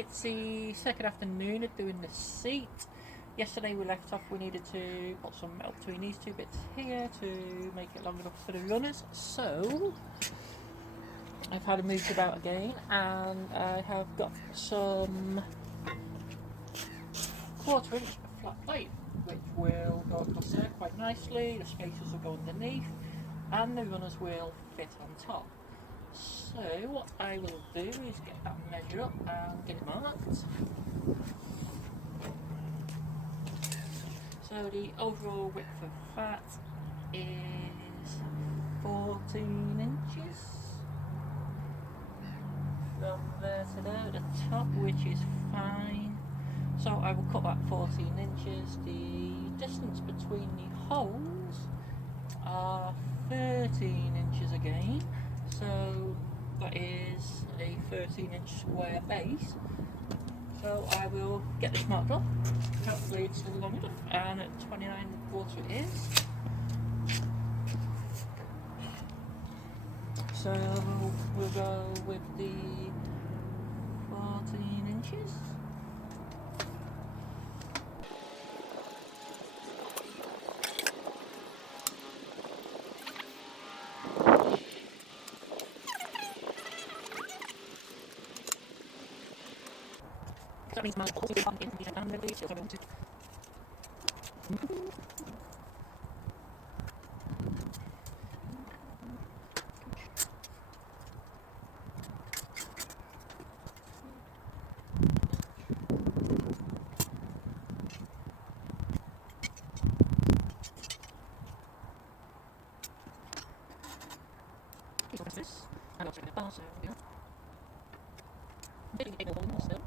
it's the second afternoon of doing the seat. Yesterday we left off, we needed to put some metal between these two bits here to make it long enough for the runners. So I've had to move it about again, and I have got some 1/4 inch flat plate which will go across there quite nicely. The spacers will go underneath and the runners will fit on top. So what I will do is get that measured up and get it marked. So the overall width of that is 14 inches from there to there at the top, which is fine. So I will cut that 14 inches. The distance between the holes are 13 inches again. So that is a 13-inch square base. So I will get this marked up. Hopefully it's still long enough, and at 29¼ it is. So we'll go with the 14 inches. That means my holes will be in the down really, so I want to. This, and I'll check the bar, so yeah. Maybe take a hole more still.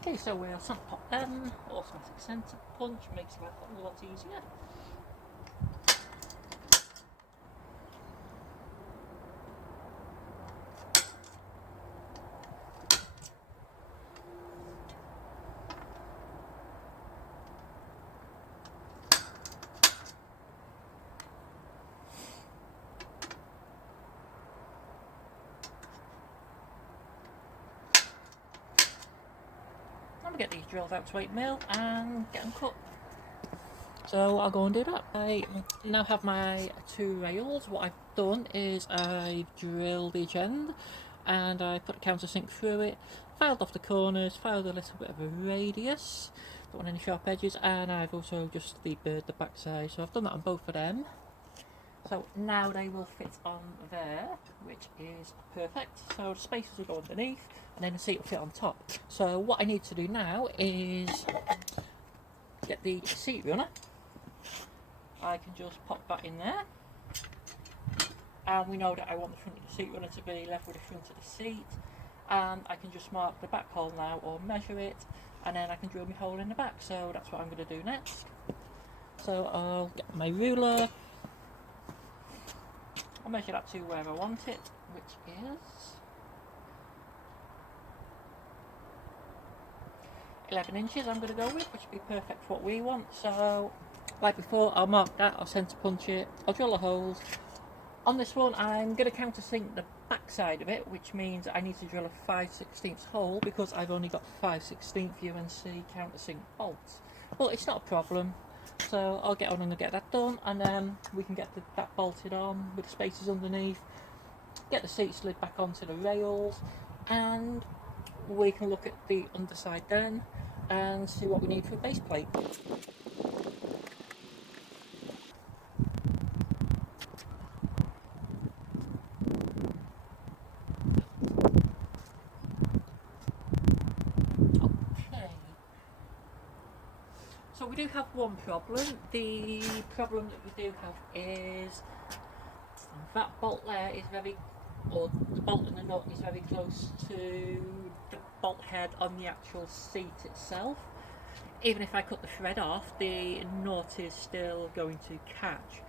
Okay, so we'll snap pop them. Automatic centre punch makes life a lot easier. I'm going to get these drills out to 8mm and get them cut. So I'll go and do that. I now have my 2 rails. What I've done is I drilled each end and I put a countersink through it, filed off the corners, filed a little bit of a radius, don't want any sharp edges, and I've also just deburred the back side. So I've done that on both of them. So now they will fit on there, which is perfect. So the spacers will go underneath and then the seat will fit on top. So what I need to do now is get the seat runner. I can just pop that in there. And we know that I want the front of the seat runner to be level with the front of the seat. And I can just mark the back hole now or measure it, and then I can drill my hole in the back. So that's what I'm going to do next. So I'll get my ruler. I'll measure that to where I want it, which is 11 inches I'm going to go with, which would be perfect for what we want. So, like before, I'll mark that, I'll centre punch it, I'll drill the holes. On this one, I'm going to countersink the back side of it, which means I need to drill a 5/16 hole because I've only got 5/16 UNC countersink bolts. But it's not a problem. So I'll get on and get that done, and then we can get that bolted on with the spacers underneath, get the seat slid back onto the rails, and we can look at the underside then and see what we need for a base plate. So we do have one problem. The problem that we do have is that bolt there is or the bolt in the nut is very close to the bolt head on the actual seat itself. Even if I cut the thread off, the nut is still going to catch,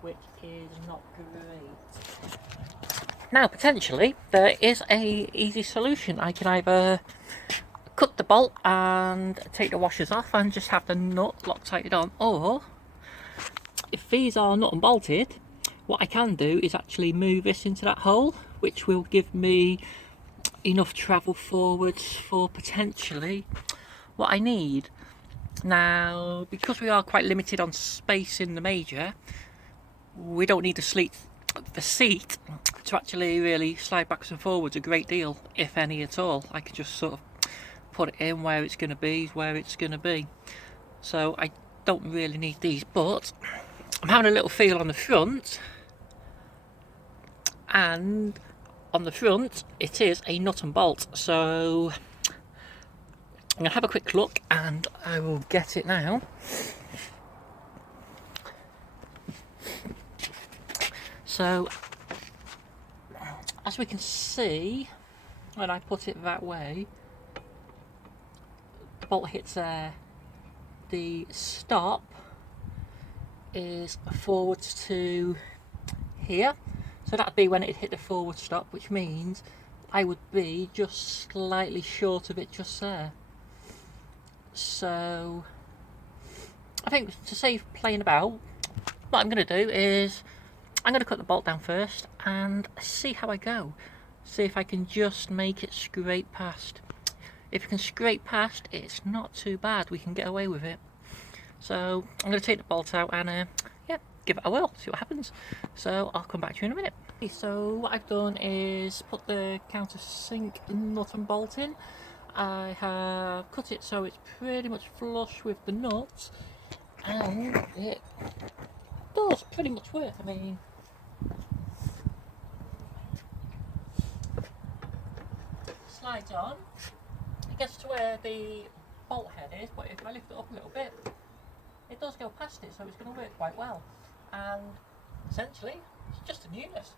which is not great. Now potentially there is a easy solution. I can either cut the bolt and take the washers off and just have the nut Loctited on, or if these are nut and bolted, what I can do is actually move this into that hole, which will give me enough travel forwards for potentially what I need. Now, because we are quite limited on space in the major, we don't need the seat to actually really slide backwards and forwards a great deal, if any at all. I can just sort of put it in where it's going to be, So I don't really need these, but I'm having a little feel on the front, and on the front it is a nut and bolt. So I'm going to have a quick look and I will get it now. So as we can see, when I put it that way, the bolt hits there. The stop is forwards to here, so that'd be when it hit the forward stop, which means I would be just slightly short of it just there. So I think to save playing about, what I'm going to do is I'm going to cut the bolt down first and see how I go. See if I can just make it scrape past. If you can scrape past, it's not too bad. We can get away with it. So I'm going to take the bolt out and yeah, give it a whirl, see what happens. So I'll come back to you in a minute. So what I've done is put the countersink nut and bolt in. I have cut it so it's pretty much flush with the nuts, and it does pretty much work. I mean, slides on, it gets to where the bolt head is, but if I lift it up a little bit, it does go past it, so it's going to work quite well. And essentially, it's just a newness.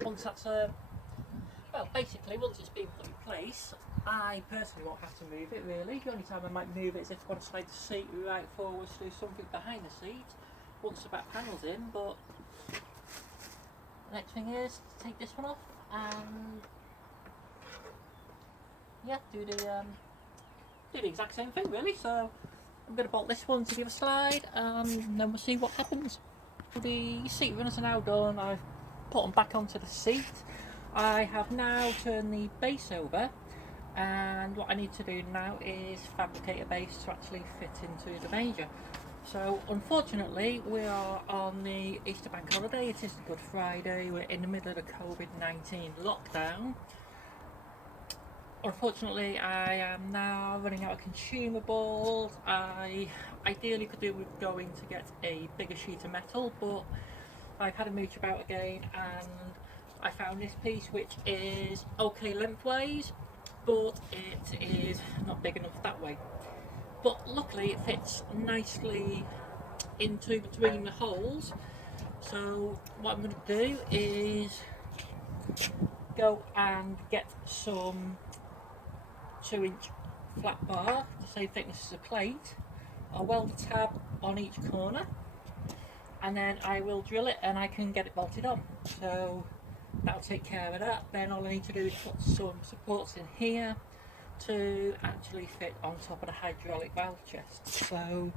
Once that's well, basically, once it's been put in place, I personally won't have to move it really. The only time I might move it is if I want to slide the seat right forwards to do something behind the seat, once the back panel's in. But the next thing is to take this one off and yeah, do the exact same thing really. So I'm going to bolt this one to give a slide, and then we'll see what happens. The seat runners are now done. I've put them back onto the seat. I have now turned the base over, and what I need to do now is fabricate a base to actually fit into the major. So unfortunately we are on the Easter bank holiday. It is the Good Friday. We're in the middle of the COVID-19 lockdown. Unfortunately, I am now running out of consumables. I ideally could do with going to get a bigger sheet of metal, but I've had a mooch about again and I found this piece, which is okay lengthwise, but it is not big enough that way. But luckily it fits nicely into between the holes. So what I'm going to do is go and get some 2-inch flat bar, the same thickness as a plate. I'll weld a tab on each corner, and then I will drill it and I can get it bolted on. So that'll take care of that. Then all I need to do is put some supports in here to actually fit on top of the hydraulic valve chest. So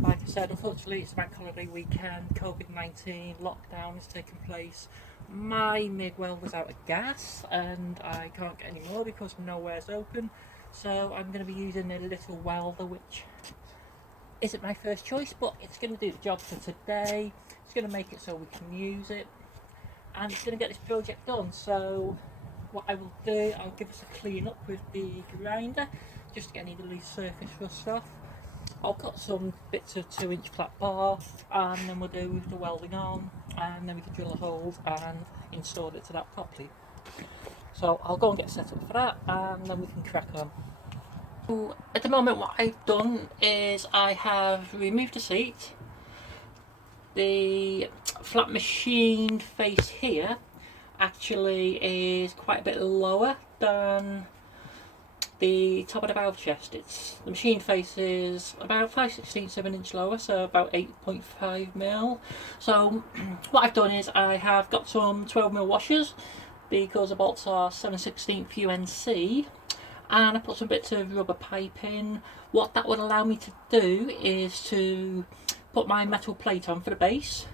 like I said, unfortunately it's a bank holiday weekend, COVID-19 lockdown has taken place. My MIG welder's out of gas and I can't get any more because nowhere's open, so I'm going to be using a little welder, which isn't my first choice, but it's going to do the job for today. It's going to make it so we can use it, and it's going to get this project done. So what I will do, I'll give us a clean up with the grinder just to get any of the loose surface rust off. I'll cut some bits of 2-inch flat bar, and then we'll do the welding on, and then we can drill the holes and install it to that properly. So I'll go and get set up for that, and then we can crack on. So at the moment what I've done is I have removed the seat. The flat machine face here actually is quite a bit lower than the top of the valve chest. The machine face is about 5/16 of an inch lower, so about 8.5mm. So what I've done is I have got some 12mm washers because the bolts are 7/16 UNC, and I put some bits of rubber pipe in. What that would allow me to do is to put my metal plate on for the base.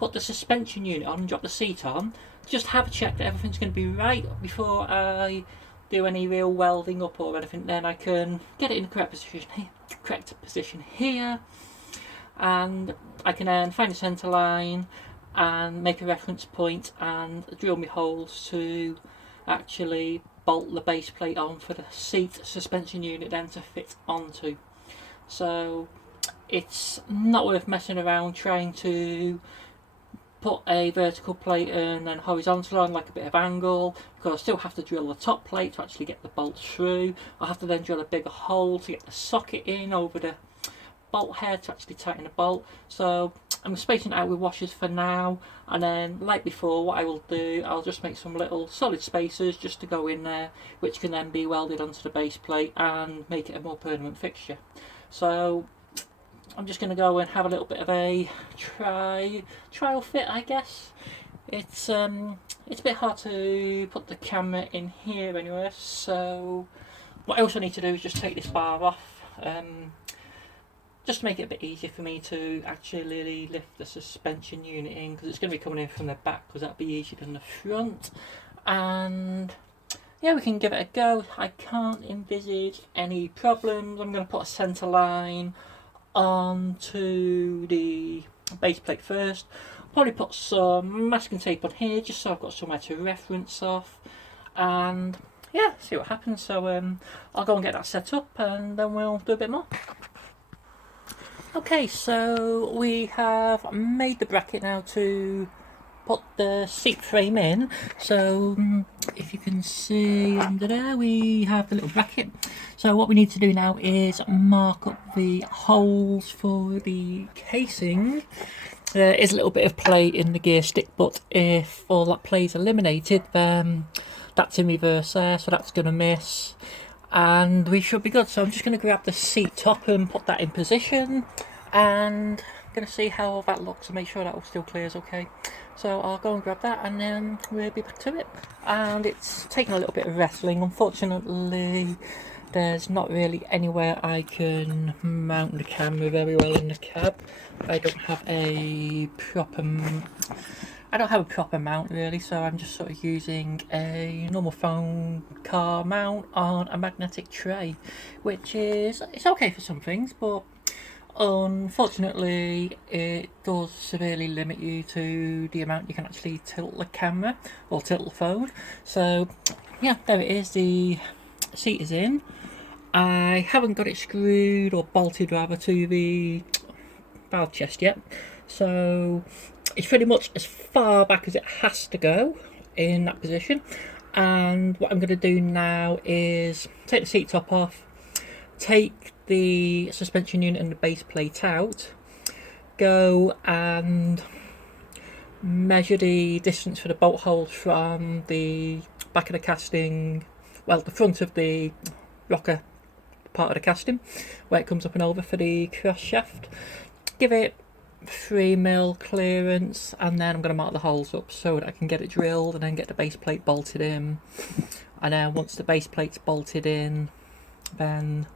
put the suspension unit on and drop the seat on, just have a check that everything's going to be right before I do any real welding up or anything. Then I can get it in the correct position here, and I can then find the centre line and make a reference point and drill my holes to actually bolt the base plate on for the seat suspension unit then to fit onto. So it's not worth messing around trying to put a vertical plate and then horizontal on like a bit of angle, because I still have to drill the top plate to actually get the bolt through. I have to then drill a bigger hole to get the socket in over the bolt head to actually tighten the bolt. So I'm spacing it out with washers for now, and then like before what I will do, I'll just make some little solid spacers just to go in there, which can then be welded onto the base plate and make it a more permanent fixture. So I'm just going to go and have a little bit of a trial fit, I guess. It's a bit hard to put the camera in here anyway, so what I also need to do is just take this bar off, just to make it a bit easier for me to actually lift the suspension unit in, because it's going to be coming in from the back, because that'll be easier than the front. And yeah, we can give it a go. I can't envisage any problems. I'm going to put a centre line onto the base plate first. Probably put some masking tape on here just so I've got somewhere to reference off, and yeah, see what happens. So I'll go and get that set up and then we'll do a bit more. Okay, so we have made the bracket now to put the seat frame in. So if you can see under there, we have the little bracket. So what we need to do now is mark up the holes for the casing. There is a little bit of play in the gear stick, but if all that play is eliminated, then that's in reverse there, so that's going to miss, and we should be good. So I'm just going to grab the seat top and put that in position, and I'm going to see how that looks and make sure that all still clears okay. So I'll go and grab that and then we'll be back to it. And it's taken a little bit of wrestling. Unfortunately, there's not really anywhere I can mount the camera very well in the cab. I don't have a proper mount really, so I'm just sort of using a normal phone car mount on a magnetic tray, which is, it's okay for some things, but unfortunately it does severely limit you to the amount you can actually tilt the camera or tilt the phone. So yeah, there it is, the seat is in. I haven't got it screwed or bolted rather to the valve chest yet, so it's pretty much as far back as it has to go in that position. And what I'm going to do now is take the seat top off, take the suspension unit and the base plate out, go and measure the distance for the bolt holes from the back of the casting, well, the front of the rocker part of the casting where it comes up and over for the cross shaft, give it 3mm clearance, and then I'm going to mark the holes up so that I can get it drilled and then get the base plate bolted in. And then once the base plate's bolted in, then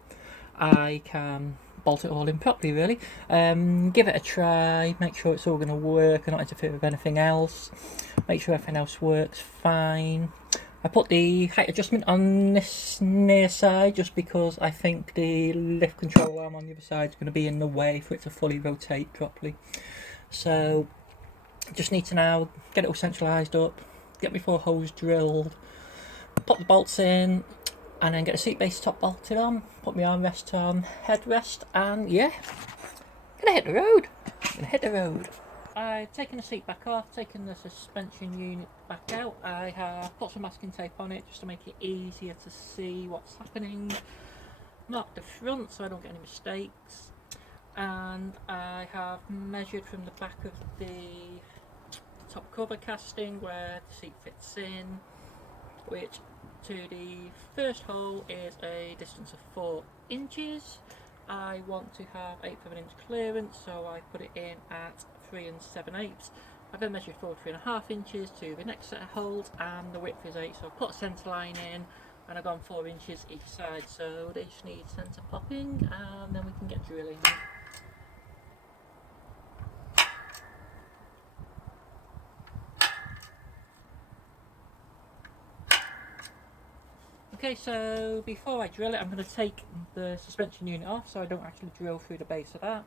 I can bolt it all in properly really. Give it a try, make sure it's all going to work and not interfere with anything else, make sure everything else works fine. I put the height adjustment on this near side just because I think the lift control arm on the other side is going to be in the way for it to fully rotate properly. So just need to now get it all centralised up, get my 4 holes drilled, put the bolts in, and then get the seat base top bolted on, put my armrest on, headrest, and yeah, gonna hit the road. I've taken the seat back off, taken the suspension unit back out. I have put some masking tape on it just to make it easier to see what's happening. Marked the front so I don't get any mistakes, and I have measured from the back of the top cover casting where the seat fits in, which to the first hole is a distance of 4 inches. I want to have 1/8 of an inch clearance, so I put it in at 3 7/8. I then measured forward 3.5 inches to the next set of holes, and the width is 8, so I've put a centre line in and I've gone 4 inches each side, so they just need centre popping and then we can get drilling. Okay, so before I drill it, I'm going to take the suspension unit off so I don't actually drill through the base of that.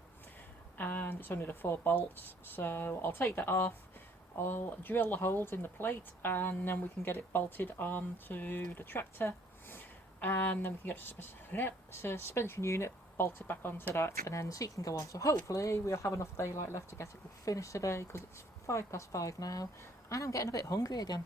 And it's only the 4 bolts, so I'll take that off. I'll drill the holes in the plate and then we can get it bolted onto the tractor, and then we can get the suspension unit bolted back onto that, and then the seat can go on. So hopefully we'll have enough daylight left to get it finished today, because it's 5 past 5 now and I'm getting a bit hungry again.